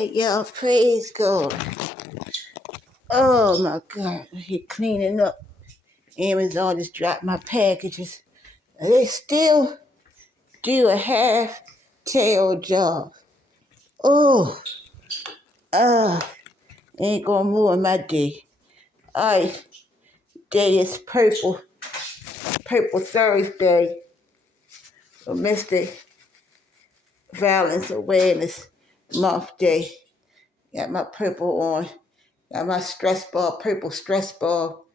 Okay, y'all, praise God. Oh my God, he cleaning up. Amazon just dropped my packages. They still do a half-tail job. Oh, ain't gonna ruin my day. Alright, day is Purple Thursday, Domestic Violence Awareness Month Day. Got my purple on. Got my purple stress ball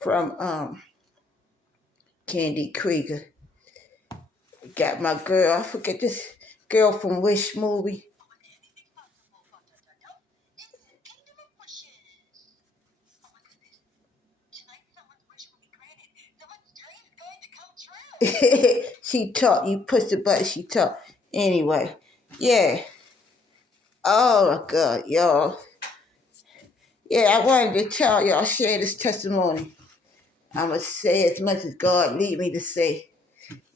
from Candy Krieger. Got my girl, I forget this girl from Wish movie. She talked, you push the button, she talked. Anyway, yeah. Oh my God, y'all. Yeah, I wanted to tell y'all, share this testimony. I'm going to say as much as God lead me to say.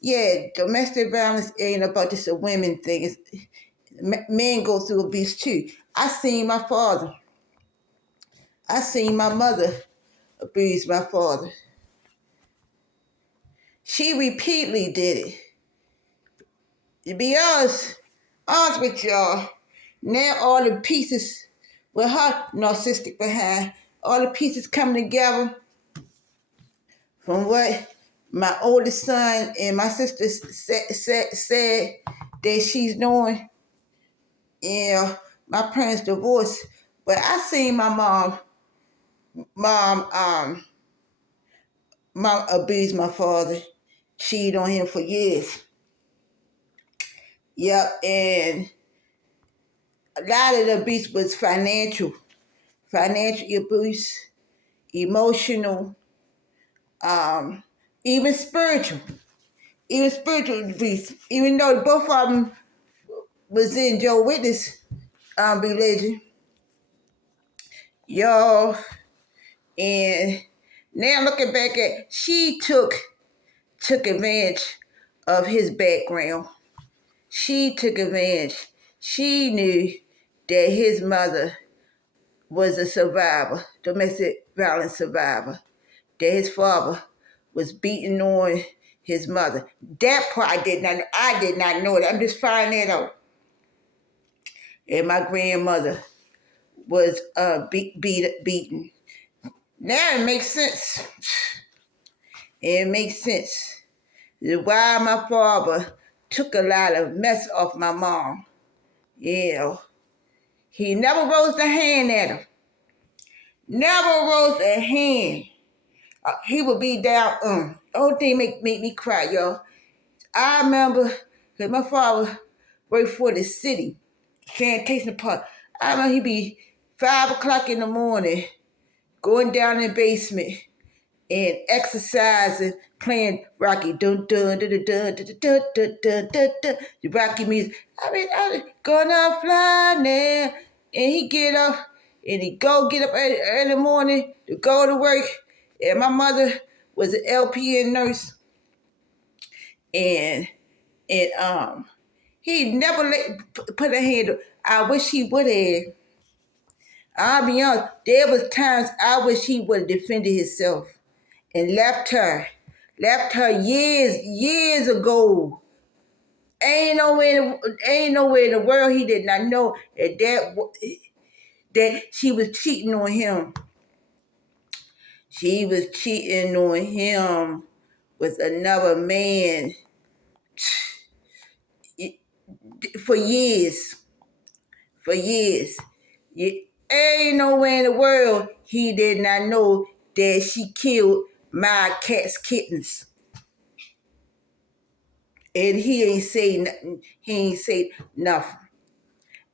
Yeah, domestic violence ain't about just a women thing. Men go through abuse too. I seen my father. I seen my mother abuse my father. She repeatedly did it. To be honest with y'all, now all the pieces with her narcissistic behind, all the pieces coming together from what my oldest son and my sister said that she's doing. Yeah, my parents divorced, but I seen my mom abuse my father, cheated on him for years. Yep, and a lot of the abuse was financial abuse, emotional, even spiritual abuse. Even though both of them was in Joe Witness religion, y'all. And now looking back at, she took advantage of his background. She took advantage. She knew that his mother was a survivor, domestic violence survivor, that his father was beating on his mother. That part I did not know that. I'm just finding that out. And my grandmother was beaten. Now it makes sense. It makes sense. Why my father took a lot of mess off my mom. Yeah. He never rose a hand at her. Never rose a hand. He would be down. The whole thing make me cry, y'all. I remember that my father worked for the city, sanitation part. I remember he'd be 5 o'clock in the morning, going down in the basement and exercising, playing Rocky dun dun dun dun dun dun dun dun dun dun dun, the Rocky music. I was gonna fly now, and he get up and he get up early in the morning to go to work. And my mother was an LPN nurse, and he never put a hand up. I wish he would have. I'll be honest, there was times I wish he would have defended himself and left her years ago. Ain't nowhere in the world he did not know that she was cheating on him. She was cheating on him with another man for years. For years. Ain't nowhere in the world he did not know that she killed my cat's kittens. And he ain't say nothing. He ain't say nothing.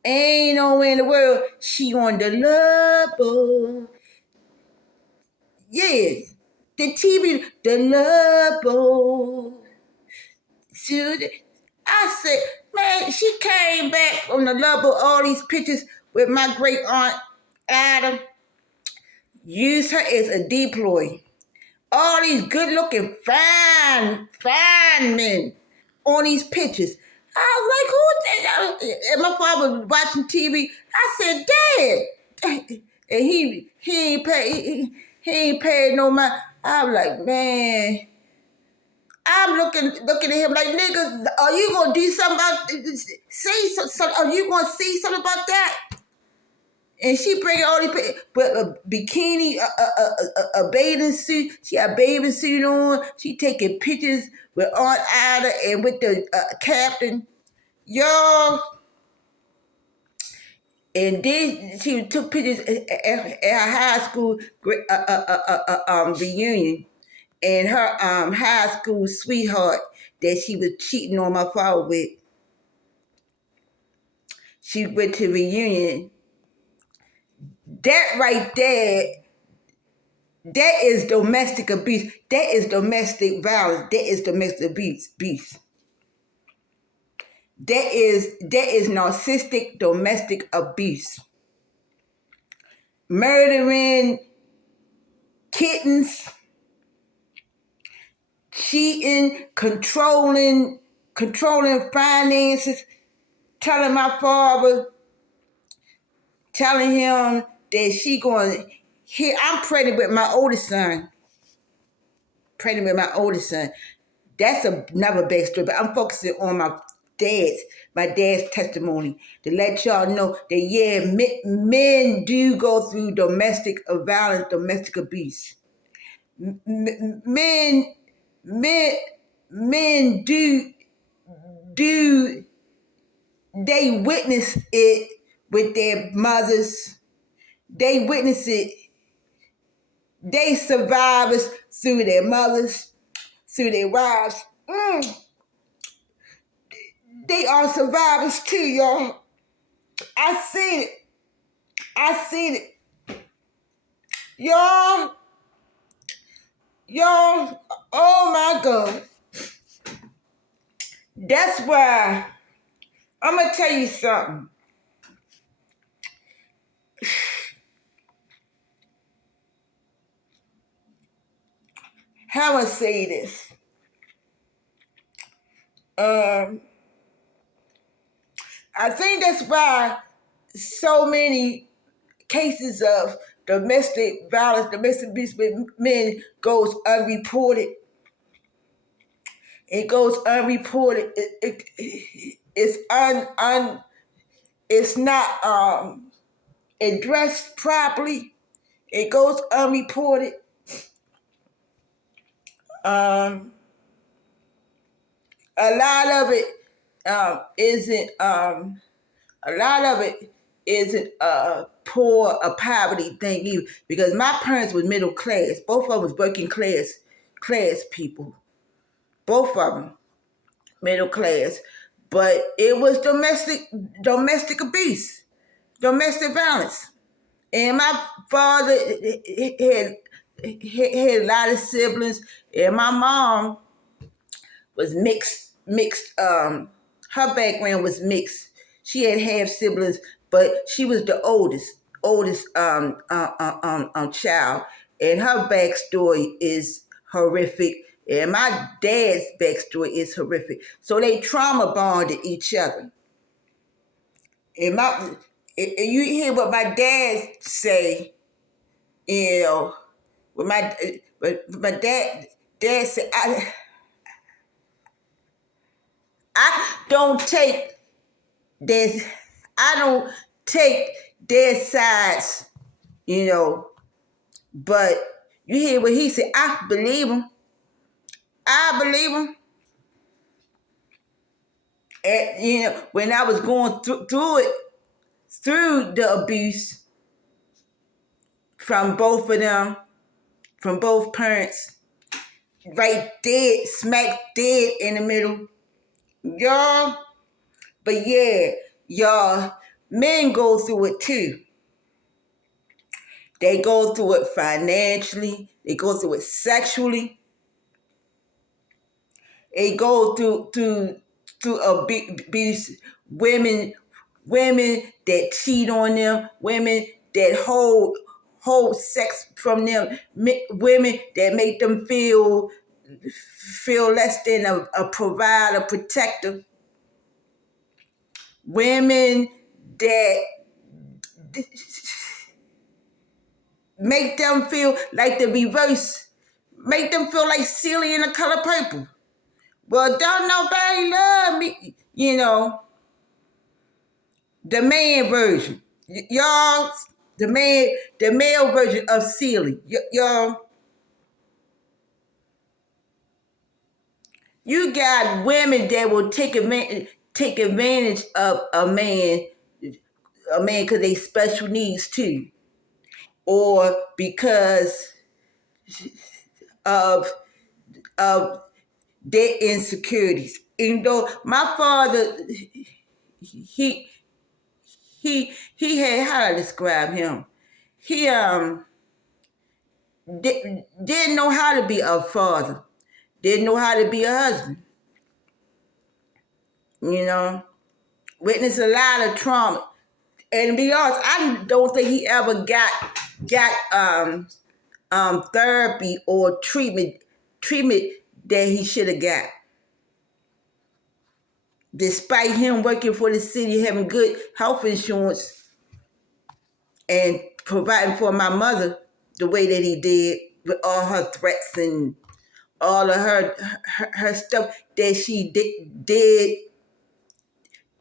Ain't nowhere in the world she on the love boat. Yeah, the TV, the love boat. I said, man, she came back from the love boat, all these pictures with my great aunt Adam. Used her as a deploy. All these good looking, fine men on these pictures. I was like, who's that? And my father was watching TV. I said, Dad. And he ain't paid no mind. I was like, man. I'm looking at him like, nigga, are you gonna do something about are you gonna see something about that? And she bringing all these, but a bikini, a bathing suit. She had a bathing suit on. She taking pictures with Aunt Ida and with the captain. Y'all. And then she took pictures at her high school reunion, and her high school sweetheart that she was cheating on my father with. She went to reunion. That right there, that is domestic abuse. That is domestic violence. That is domestic abuse. That is narcissistic domestic abuse. Murdering kittens, cheating, controlling finances, telling my father, telling him that she going, here, I'm pregnant with my oldest son. That's another backstory, but I'm focusing on my dad's testimony to let y'all know that, yeah, men do go through domestic violence, domestic abuse. Men do they witness it with their mothers. They witness it. They survivors through their mothers, through their wives. They are survivors too, y'all. I seen it. Y'all, oh my God. That's why I'm going to tell you something. How I say this? I think that's why so many cases of domestic violence, domestic abuse with men goes unreported. It goes unreported. It's not addressed properly. It goes unreported. A lot of it isn't a poverty thing either, because my parents were middle class. Both of them was working class people. Both of them middle class, but it was domestic abuse, domestic violence. And my father had a lot of siblings, and my mom was mixed. Her background was mixed. She had half siblings, but she was the oldest child, and her backstory is horrific. And my dad's backstory is horrific. So they trauma bonded each other. And you hear what my dad say, you know, when my dad said, I don't take this, I don't take their sides, you know, but you hear what he said, I believe him. And, you know, when I was going through the abuse from both of them, from both parents, right dead, smack dead in the middle, y'all. But yeah, y'all, men go through it too. They go through it financially. They go through it sexually. They go through abuse. Women that cheat on them. Women that hold sex from them. Women that make them feel less than a provider, protector. women that make them feel like the reverse, make them feel like Celie in The Color Purple. Well, don't nobody love me. You know, the man version. Y'all, the male version of Celie. Y'all, you got women that will take advantage of a man because they special needs too, or because of their insecurities. Even though my father, he he had, how do I describe him? He didn't know how to be a father, didn't know how to be a husband. You know, witnessed a lot of trauma. And to be honest, I don't think he ever got therapy or treatment that he should have got. Despite him working for the city, having good health insurance, and providing for my mother the way that he did, with all her threats and all of her stuff that she did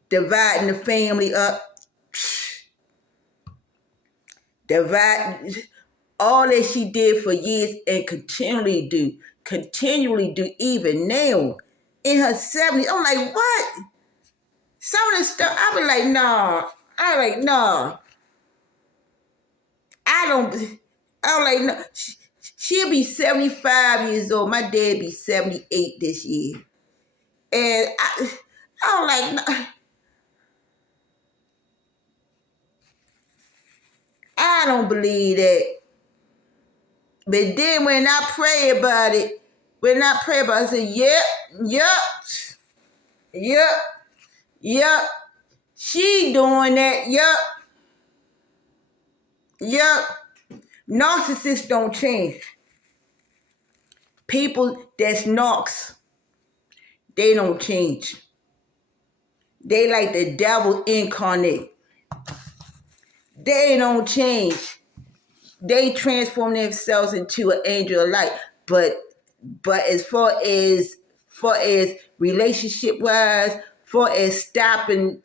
dividing the family up, divide all that she did for years and continually do even now in her 70s. I'm like, what? Some of the stuff, I be like, no. I'm like, no. She'll be 75 years old. My dad be 78 this year. And I'm like, no. I don't believe that. But then when I pray about it, I say, yep. She doing that, yep. Narcissists don't change. People that's narcs, they don't change. They like the devil incarnate. They don't change. They transform themselves into an angel of light. But as far as relationship wise, stop doing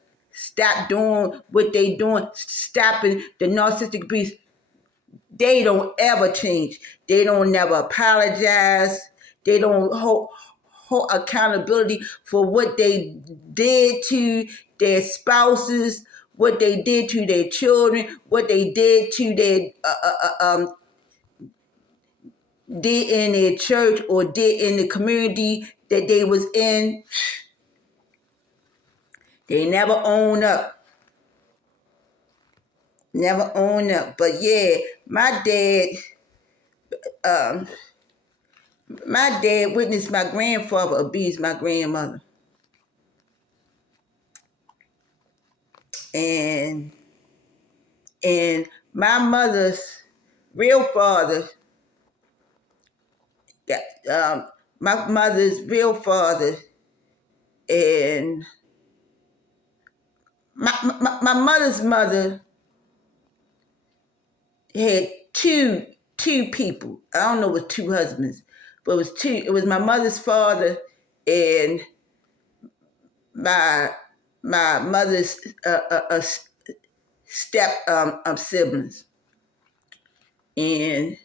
what they doing, stopping the narcissistic abuse, they don't ever change. They don't never apologize. They don't hold accountability for what they did to their spouses, what they did to their children, what they did to their did in their church or did in the community that they was in. They never own up. But yeah, my dad witnessed my grandfather abuse my grandmother. And my mother's real father, my mother's real father, and my mother's mother had two people. I don't know, it was two husbands, but it was two. It was my mother's father and my mother's step siblings. And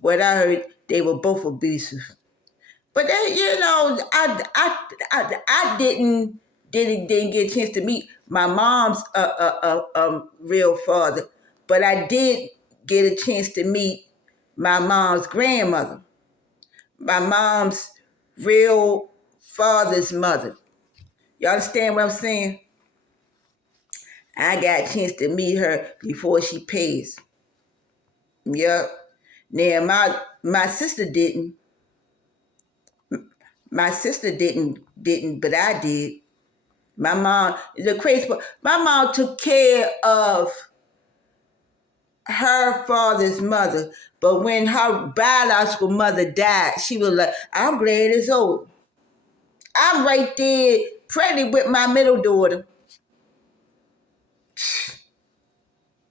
what I heard, they were both abusive. But they, I didn't get a chance to meet my mom's real father, but I did get a chance to meet my mom's grandmother, my mom's real father's mother. You understand what I'm saying? I got a chance to meet her before she passed. Yep. Now my sister didn't. My sister didn't, but I did. My mom, the crazy part, my mom took care of her father's mother, but when her biological mother died, she was like, I'm glad it's over. I'm right there pregnant with my middle daughter.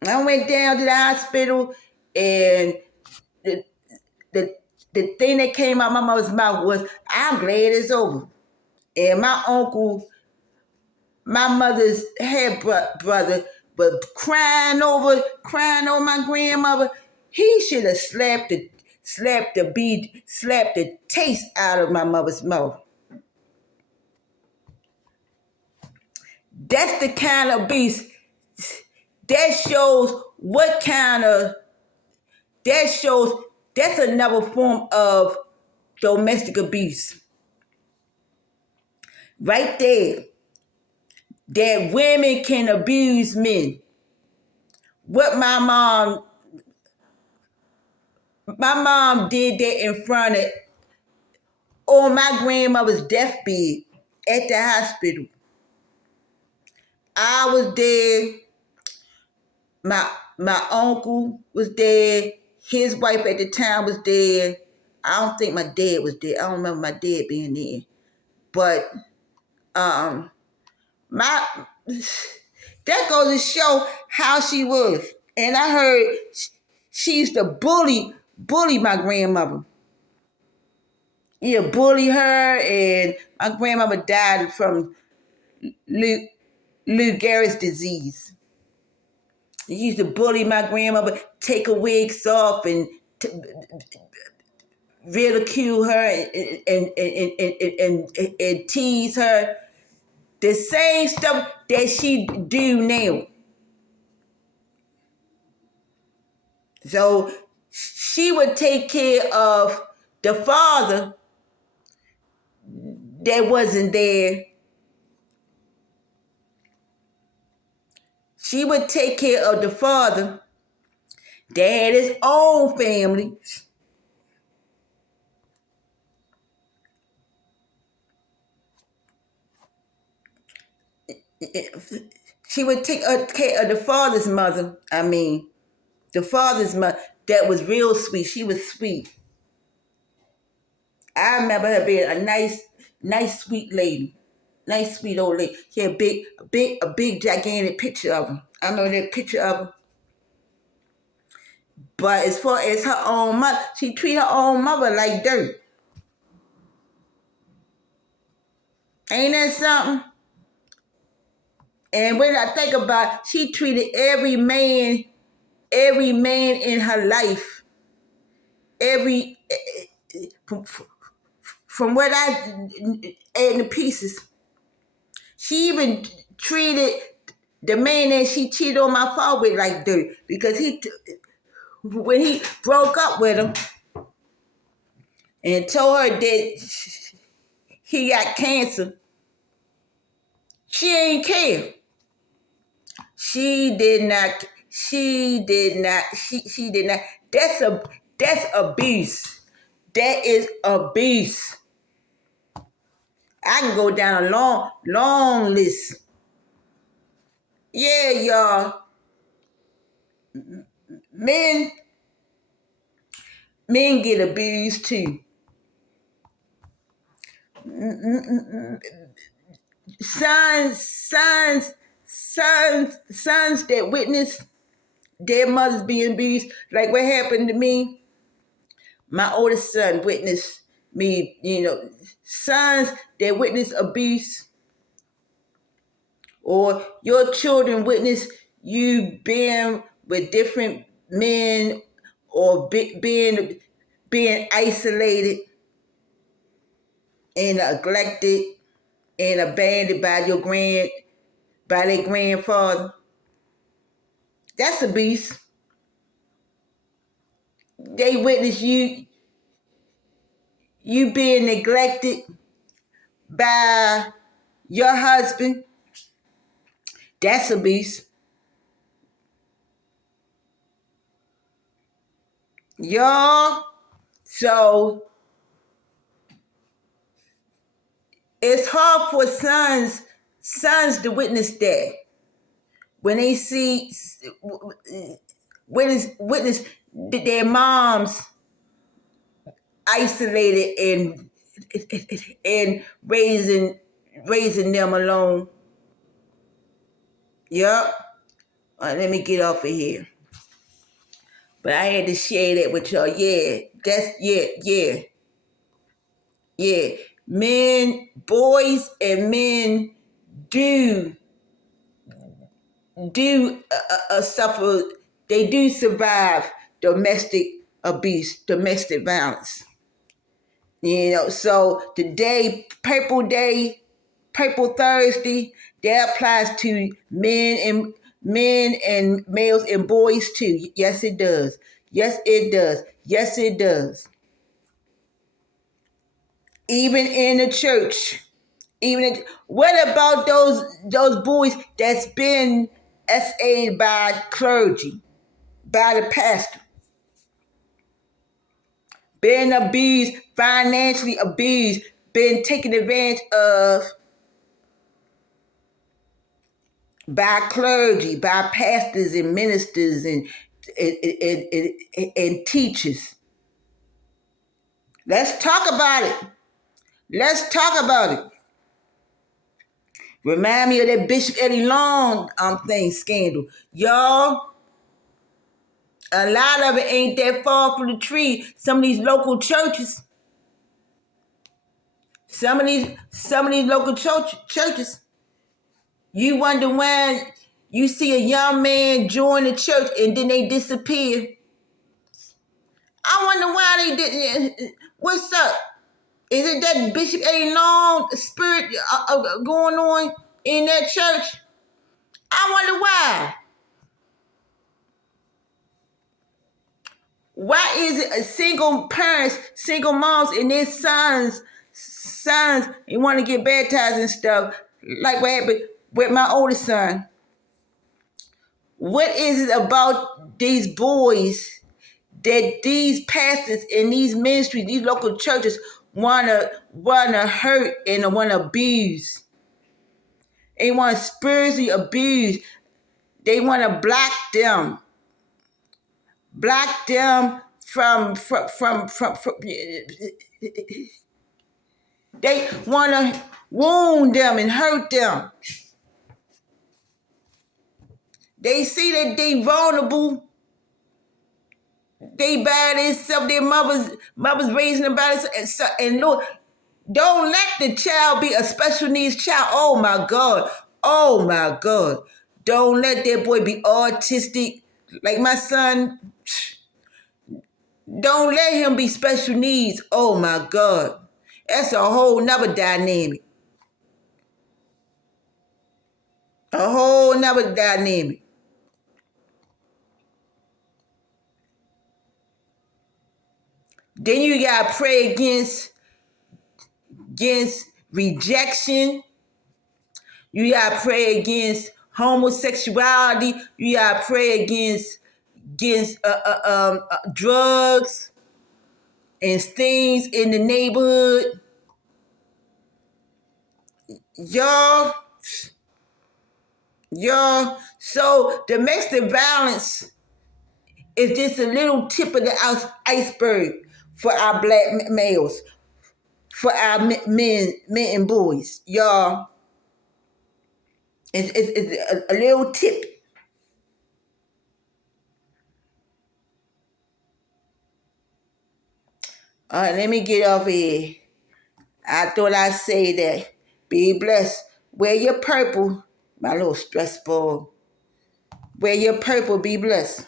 I went down to the hospital, and the, the thing that came out my mother's mouth was, "I'm glad it's over." And my uncle, my mother's half brother, was crying over my grandmother. He should have slapped the taste out of my mother's mouth. That's the kind of abuse. That shows what kind of, that's another form of domestic abuse. Right there. That women can abuse men. What my mom did that in front of, on my grandmother's deathbed at the hospital. I was there. My uncle was there. His wife at the time was there. I don't think my dad was there. I don't remember my dad being there. But my that goes to show how she was. And I heard she used to bully my grandmother. Yeah, bully her, and my grandmother died from Lou Gehrig's disease. He used to bully my grandmother, take her wigs off, and ridicule her and tease her. The same stuff that she do now. So she would take care of the father that wasn't there. She would take care of the father that had his own family. She would take care of the father's mother. The father's mother that was real sweet. She was sweet. I remember her being a nice, sweet lady. Nice, sweet old lady. She had a big, gigantic picture of her. I know that picture of her. But as far as her own mother, she treated her own mother like dirt. Ain't that something? And when I think about it, she treated every man in her life, from what I add the pieces. She even treated the man that she cheated on my father with like dirt, because when he broke up with him and told her that he got cancer, she ain't care. She did not. That's abuse. That is abuse. I can go down a long list. Yeah, y'all. Men get abused too. Sons that witness their mothers being abused, like what happened to me. My oldest son witnessed me, sons that witness abuse, or your children witness you being with different men, or being isolated and neglected and abandoned by their grandfather. That's abuse. They witness you being neglected by your husband. That's abuse. Y'all, so it's hard for sons to witness that. When they see, witness their moms isolated and raising raising them alone. Yup. Let me get off of here. But I had to share that with y'all. Yeah. Men, boys, and men do suffer. They do survive domestic abuse, domestic violence. So today, Purple Day, Purple Thursday, that applies to men and males and boys too. Yes, it does. Yes, it does. Yes, it does. Even in the church. What about those boys that's been SA'd by clergy, by the pastor, been abused, financially abused, been taken advantage of by clergy, by pastors and ministers and teachers? Let's talk about it. Let's talk about it. Remind me of that Bishop Eddie Long scandal. Y'all, a lot of it ain't that far from the tree. Some of these local churches, some of these local churches, you wonder why you see a young man join the church and then they disappear. I wonder why they didn't. What's up? Is it that Bishop Eddie Long spirit going on in that church? I wonder why. Why is it a single parents, single moms, and their sons, they want to get baptized and stuff, like what happened with my oldest son? What is it about these boys that these pastors in these ministries, these local churches wanna hurt and wanna abuse? They want to spiritually abuse. They want to block them from they want to wound them and hurt them. They see that they vulnerable. They by themselves, their mothers raising them by themselves. And Lord, don't let the child be a special needs child. Oh my God. Oh my God. Don't let that boy be autistic. Like my son, don't let him be special needs. Oh my God. That's a whole nother dynamic. A whole nother dynamic. Then you gotta pray against rejection. You gotta pray against homosexuality. You gotta pray against drugs and things in the neighborhood. Y'all. So domestic violence is just a little tip of the iceberg for our black males, for our men and boys. Y'all, it's a little tip. All right, let me get off here. I thought I'd say that. Be blessed. Wear your purple, my little stress ball. Wear your purple. Be blessed.